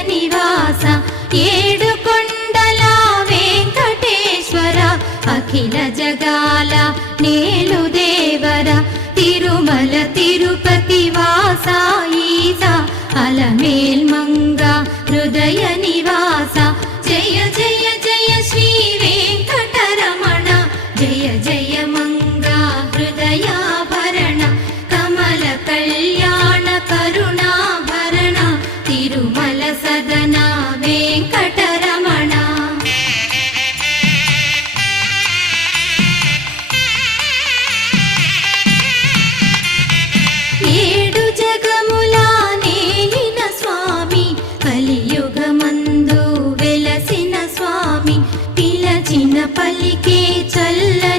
నివాస ఏడు కొండల వెంకటేశ్వర అఖిల జగాల నేలు దేవర తిరుమల తిరుపతి వాస ఈస అలమేల్ మంగ హృదయ నివాస జయ జయ జయ శ్రీ వెంకటరమణ జయ జయ మంగ హృదయాభరణ కమల కళ్యాణ కరుణాభరణ తిరుమల సదన వెంకటరమణ ఏడు జగముల నేలిన స్వామి కలియుగమందు వెలసిన స్వామి పిలచిన పలికే చల్ల